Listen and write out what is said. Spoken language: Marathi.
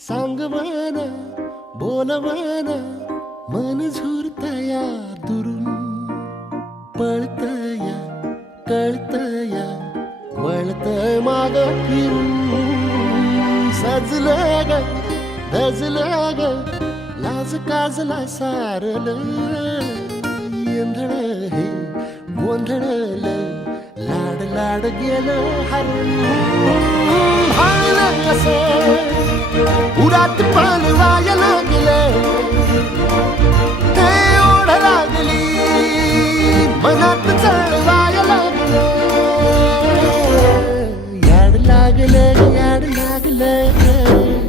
सांगवाना बोलवाना मन झुरतया दुरून पळतया कळतया वळतय माग फिरून सजलं ग धजलं ग लाज काजला सारलं येंधळ हे गोंधळलं लाड लाड गेलं हरून हाणलं असं उरात पालवाया लागलं ते ओढ लागली मनात चळवाया लागलं याड लागलं याड लागलं